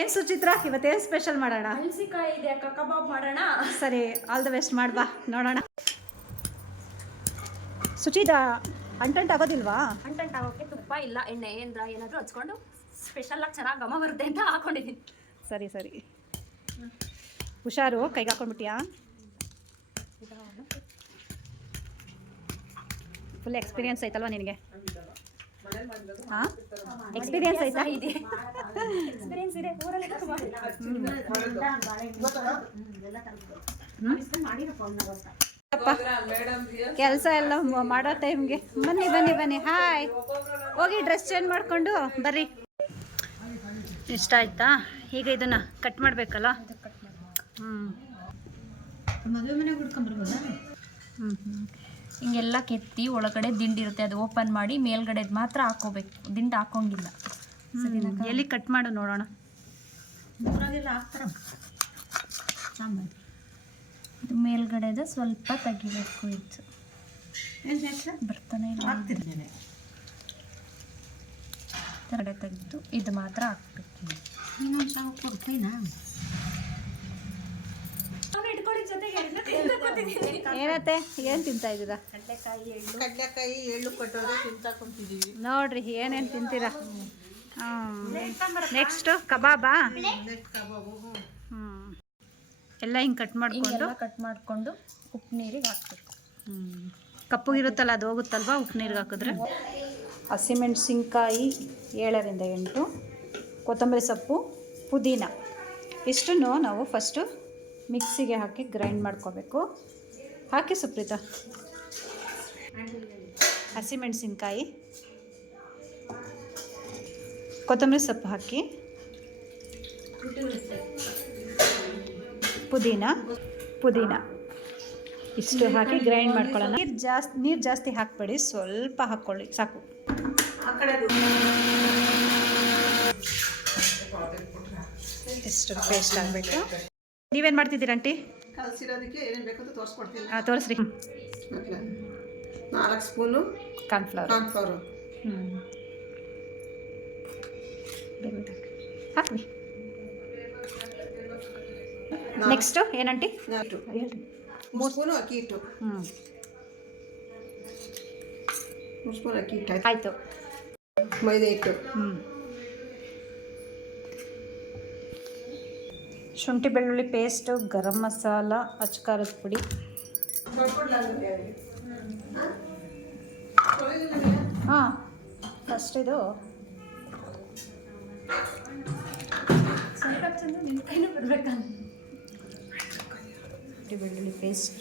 ಏನ್ ಸುಚಿತ್ರಾ, ಇವತ್ತೇನು ಸ್ಪೆಷಲ್ ಮಾಡೋಣ? ಮೆಣಸಿನಕಾಯಿ ಇದೆ ಅಕ್ಕ, ಕಬಾಬ್ ಮಾಡೋಣ. ಸರಿ, ಆಲ್ ದ ಬೆಸ್ಟ್, ಮಾಡ್ಬಾ ನೋಡೋಣ. ಸುಚಿತಾ, ಅಂಟಂಟ್ ಆಗೋದಿಲ್ವಾ? ಅಂಟಂಟ್ ಆಗೋಕ್ಕೆ ತುಪ್ಪ ಇಲ್ಲ ಎಣ್ಣೆ ಏನಾದರೂ ಹಚ್ಕೊಂಡು ಸ್ಪೆಷಲ್ ಆಗಿ ಚೆನ್ನಾಗಿ ಘಮ ಬರುತ್ತೆ ಅಂತ ಹಾಕೊಂಡಿದ್ದೀನಿ. ಸರಿ ಸರಿ, ಹುಷಾರು, ಕೈಗೆ ಹಾಕೊಂಡ್ಬಿಟ್ಟಿಯಾ? ಫುಲ್ ಎಕ್ಸ್ಪೀರಿಯನ್ಸ್ ಐತಲ್ವಾ ನಿನಗೆ? ಹಾಂ, ಎಕ್ಸ್ಪೀರಿಯನ್ಸ್ ಐತಾ? ಎಕ್ಸ್ಪೀರಿಯನ್ಸ್ ಇದೆ ಊರಲ್ಲಿ. ಕೆಲಸ ಎಲ್ಲ ಮಾಡೋ ಟೈಮ್ಗೆ ಬನ್ನಿ ಬನ್ನಿ ಬನ್ನಿ. ಹಾಯ್, ಹೋಗಿ ಡ್ರೆಸ್ ಚೇಂಜ್ ಮಾಡಿಕೊಂಡು ಬರ್ರಿ. ಇಷ್ಟ ಆಯ್ತಾ? ಈಗ ಇದನ್ನ ಕಟ್ ಮಾಡಬೇಕಲ್ಲ. ಮದುವೆ ಮನೆಗೆ ಹುಡ್ಕೊಂಡ್ಬರ್ಬೋದಾ? ಹಿಂಗೆಲ್ಲ ಕೆತ್ತಿ ಒಳಗಡೆ ದಿಂಡು ಇರುತ್ತೆ, ಅದು ಓಪನ್ ಮಾಡಿ ಮೇಲ್ಗಡೆ ಮಾತ್ರ ಹಾಕೋಬೇಕು, ದಿಂಡು ಹಾಕೋಂಗಿಲ್ಲ. ಎಲ್ಲಿ ಕಟ್ ಮಾಡು ನೋಡೋಣ. ಊರಾಗೆಲ್ಲ ಹಾಕ್ತಾರ ಸಾಂಬಾರು. ಇದು ಮೇಲ್ಗಡೆದು ಸ್ವಲ್ಪ ತೆಗಿಬೇಕು. ಇದು ಬರ್ತಾನೆ ಇಲ್ಲ, ಹಾಕ್ತಿರ್ತೀನಿ. ಕಡೆ ತೆಗೆದು ಇದು ಮಾತ್ರ ಹಾಕ್ಬೇಕು. ಇನ್ನೊಂದು ಸಾಕು ಕೊಡ್ತೀನಾ? ಏನತ್ತೆ, ಏನು ತಿಂತಾ ಇದ್ದೀರಾ? ಕಡಲೆಕಾಯಿ ಎಳ್ಳು ಕೊಟ್ಟೋದು ತಿಂತಾ ಕುಂತಿದ್ದೀವಿ. ನೋಡ್ರಿ ಏನೇನು ತಿಂತೀರಾ. ನೆಕ್ಸ್ಟು ಕಬಾಬಾ? ಕಬಾಬು. ಎಲ್ಲ ಹಿಂಗೆ ಕಟ್ ಮಾಡಿಕೊಂಡು ಉಪ್ಪು ನೀರಿಗೆ ಹಾಕ್ಬೇಕು. ಕಪ್ಪಗಿರುತ್ತಲ್ಲ ಅದು ಹೋಗುತ್ತಲ್ವಾ ಉಪ್ಪು ನೀರಿಗೆ ಹಾಕಿದ್ರೆ. ಹಸಿಮೆಣಸಿನ್ಕಾಯಿ 7ರಿಂದ 8, ಕೊತ್ತಂಬರಿ ಸೊಪ್ಪು, ಪುದೀನ ಇಷ್ಟನ್ನು ನಾವು ಫಸ್ಟು ಮಿಕ್ಸಿಗೆ ಹಾಕಿ ಗ್ರೈಂಡ್ ಮಾಡ್ಕೋಬೇಕು. ಹಾಕಿ ಸುಪ್ರೀತಾ. ಹಸಿಮೆಣಸಿನ್ಕಾಯಿ, ಕೊತ್ತಂಬರಿ ಸೊಪ್ಪು ಹಾಕಿ, ಪುದೀನ ಇಷ್ಟು ಹಾಕಿ ಗ್ರೈಂಡ್ ಮಾಡ್ಕೊಳ್ಳೋಣ. ನೀರು ಜಾಸ್ತಿ ಹಾಕಬೇಡಿ, ಸ್ವಲ್ಪ ಹಾಕ್ಕೊಳ್ಳಿ ಸಾಕು. ಎಷ್ಟು ಪೇಸ್ಟ್ ಆಗಬೇಕು. ನೀವೇನು ಮಾಡ್ತಿದ್ದೀರ ಆಂಟಿ? ಕಲಸಿರೋದಕ್ಕೆ ಏನೇನು ಬೇಕು ಅಂತ ತೋರಿಸ್ಕೊಡ್ತೀನಿ. ತೋರಿಸ್ರಿ. 4 ಸ್ಪೂನು ಕಾರ್ನ್ಫ್ಲವರ್. ಹಾಕ್ರಿ. ನೆಕ್ಸ್ಟು ಏನಂಟಿ? 3 ಸ್ಪೂನು ಅಕ್ಕಿ ಹಿಟ್ಟು. 3 ಸ್ಪೂನ್ ಅಕ್ಕಿ ಹಿಟ್ಟು ಆಯಿತು. ಮೈದಾ ಹಿಟ್ಟು. ಶುಂಠಿ ಬೆಳ್ಳುಳ್ಳಿ ಪೇಸ್ಟು, ಗರಂ ಮಸಾಲ, ಅಚ್ಕಾರದ ಪುಡಿ. ಹಾಂ, ಫಸ್ಟ್ ಇದು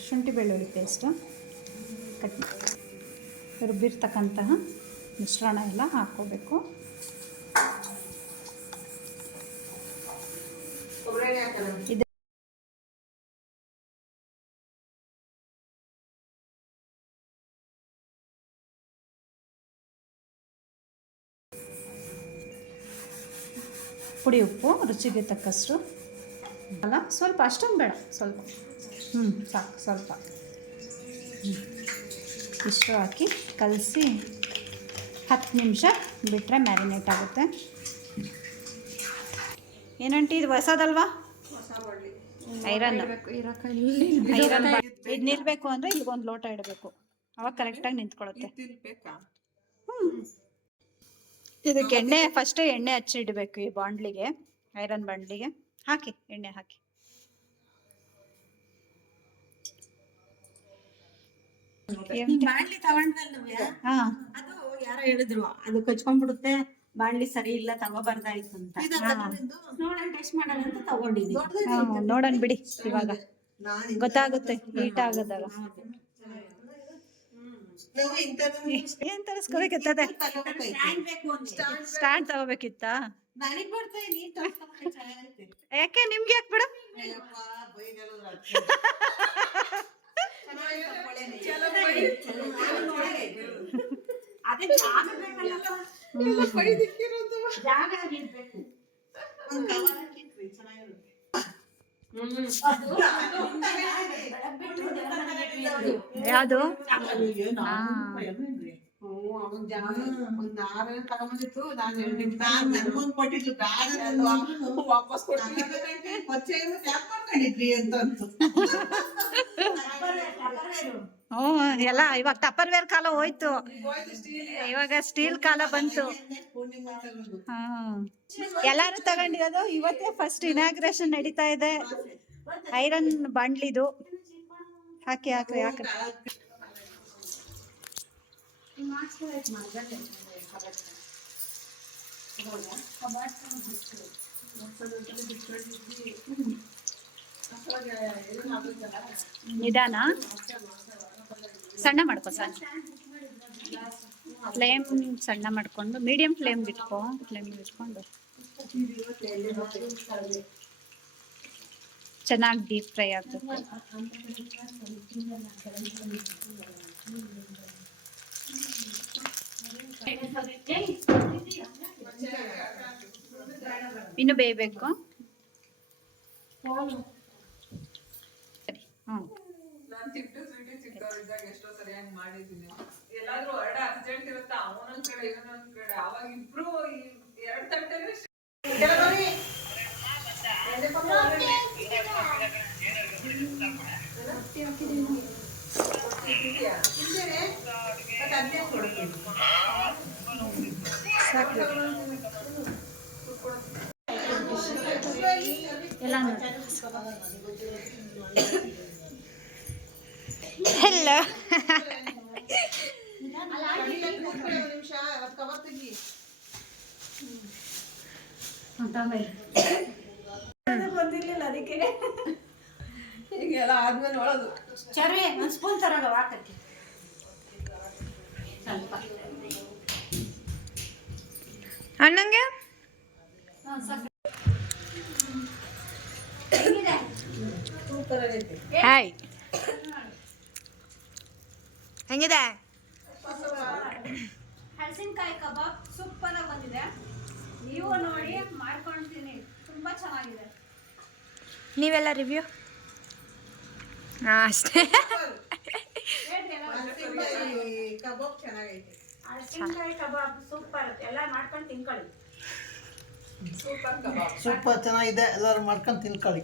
ಶುಂಠಿ ಬೆಳ್ಳುಳ್ಳಿ ಪೇಸ್ಟು ಕಟ್ ರುಬ್ಬಿರ್ತಕ್ಕಂತಹ ಮಿಶ್ರಣ ಎಲ್ಲ ಹಾಕ್ಕೋಬೇಕು. ಇದು ಪುಡಿ ಉಪ್ಪು ರುಚಿಗೆ ತಕ್ಕಷ್ಟು ಅಲ್ಲ, ಸ್ವಲ್ಪ, ಅಷ್ಟೊಂದು ಬೇಡ, ಸ್ವಲ್ಪ. ಸಾಕು, ಸ್ವಲ್ಪ. ಇಷ್ಟು ಹಾಕಿ ಕಲಸಿ 10 ನಿಮಿಷ ಬಿಟ್ಟರೆ ಮ್ಯಾರಿನೇಟ್ ಆಗುತ್ತೆ. ಏನಂಟಿ ಇದು ಹೊಸದಲ್ವಾ? ಐರನ್ ಇದು ನಿಲ್ಬೇಕು ಅಂದರೆ ಇಲ್ಲಿಗೊಂದು ಲೋಟ ಇಡಬೇಕು, ಅವಾಗ ಕರೆಕ್ಟಾಗಿ ನಿಂತ್ಕೊಳ್ಳುತ್ತೆ. ಇದಕ್ಕೆ ಎಣ್ಣೆ ಫಸ್ಟೇ ಎಣ್ಣೆ ಹಚ್ಚಿಡಬೇಕು. ಈ ಬಾಂಡ್ಲಿಗೆ, ಐರನ್ ಬಾಂಡ್ಲಿಗೆ ಹಾಕಿ ಎಣ್ಣೆ ಹಾಕಿ. ಬಾಣ್ಲಿ ತಗೊಂಡ್ವಲ್ಲ, ಅದು ಯಾರೋ ಹೇಳಿದ್ರು ಅದು ಕಚ್ಕೊಂಡ್ಬಿಡುತ್ತೆ, ಬಾಣ್ಲಿ ಸರಿ ಇಲ್ಲ, ತಗೋಬಾರ್ದಾಯ್ತು ಅಂತ. ನೋಡೋಣ, ಟೆಸ್ಟ್ ಮಾಡೋಣ ಅಂತ ತಗೊಂಡಿದ್ದೀನಿ. ನೋಡೋಣ ಬಿಡಿ, ಇವಾಗ ಗೊತ್ತಾಗುತ್ತೆ ಹೀಟ್ ಆಗೋದಾಗ. ಏನ್ ತರಿಸ್ಕೋಬೇಕಿತ್ತದೆ? ಸ್ಟ್ಯಾಂಡ್ ತಗೋಬೇಕಿತ್ತ? ಯಾಕೆ ನಿಮ್ಗೆ ಯಾಕೆ ಬಿಡು? ಯಾವುದು? ಒಂದ್ 6 ತಗೊಂಬಂದಿತ್ತು ನಾನು 2 ನನ್ಗೊಂದ್ ಕೊಟ್ಟಿದ್ರು ವಾಪಸ್ ಕೊಡ್ತೀನಿ ಮಾಡ್ಕೊಂಡಿದ್ರಿ ಅಂತ ಹ್ಞೂ ಎಲ್ಲ ಇವಾಗ ಟಪ್ಪರ್ ವೇರ್ ಕಾಲ ಹೋಯ್ತು, ಇವಾಗ ಸ್ಟೀಲ್ ಕಾಲ ಬಂತು. ಹಾ ಎಲ್ಲಾರು ತಗೊಂಡಿರೋದು. ಇವತ್ತೇ ಫಸ್ಟ್ ಇನಾಗ್ರೇಷನ್ ನಡೀತಾ ಇದೆ. ಐರನ್ ಬಾಂಡ್ಲಿದು ಹಾಕಿ ಹಾಕ್ರಿ ಹಾಕ್ರಿ. ನಿಧಾನ, ಸಣ್ಣ ಮಾಡ್ಕೊ, ಸಣ್ಣ ಫ್ಲೇಮ್ ಸಣ್ಣ ಮಾಡ್ಕೊಂಡು ಮೀಡಿಯಂ ಫ್ಲೇಮ್ ಇಟ್ಕೊ. ಫ್ಲೇಮ್ ಇಟ್ಕೊಂಡು ಚೆನ್ನಾಗಿ ಡೀಪ್ ಫ್ರೈ ಆಗ್ಬೇಕು. ಇನ್ನು ಬೇಯಬೇಕು. ನಾನ್ ಚಿಕ್ಕವರಿದ್ದಾಗ ಎಷ್ಟೋ ಸರಿಯಾಗಿ ಮಾಡಿದ್ದೀನಿ. ಎಲ್ಲಾದ್ರೂ ಹೊರಡೆ ಅರ್ಜೆಂಟ್ ಇರುತ್ತೆ, ಅವನೊಂದ್ ಕಡೆ ಇವನೊಂದ್ ಕಡೆ, ಅವಾಗ ಇಬ್ರು 2 ತಟ್ಟೆಲಿ ಎಲ್ಲ ಹೆಲೋ ಬಂದಿರ್ಲಿಲ್ಲ ಅದಕ್ಕೆ. ಹೀಗೆಲ್ಲ ಆದ್ಮೇಲೆ ನೋಡೋದು. ಚರ್ವಿ ಒಂದ್ ಸ್ಪೂನ್ ತರೋಣ ಹಾಕಕ್ಕೆ ಸ್ವಲ್ಪ. ಅಣ್ಣಂಗೆ ಹಾಯ್, ಹೆಂಗಿದೆ? ಹಲಸಿನಕಾಯಿ ಕಬಾಬ್ ಸೂಪರ್ ಆಗಿ ಬಂದಿದೆ. ನೀವು ನೋಡಿ ಮಾಡ್ಕೊಳ್ತೀನಿ, ತುಂಬಾ ಚೆನ್ನಾಗಿದೆ. ನೀವೆಲ್ಲ ರಿವ್ಯೂ? ಅಷ್ಟೇ. ಕಬಾಬ್ ಚೆನ್ನಾಗೈತೆ. ಹಲಸಿನಕಾಯಿ ಕಬಾಬ್ ಸೂಪರ್, ಎಲ್ಲ ಮಾಡ್ಕೊಂಡು ತಿನ್ಕೊಳ್ಳಿ. ಸೂಪರ್ ಕಬಾಬ್ ಸ್ವಲ್ಪ ಚೆನ್ನಾಗಿದೆ, ಎಲ್ಲರೂ ಮಾಡ್ಕೊಂಡು ತಿನ್ಕೊಳ್ಳಿ.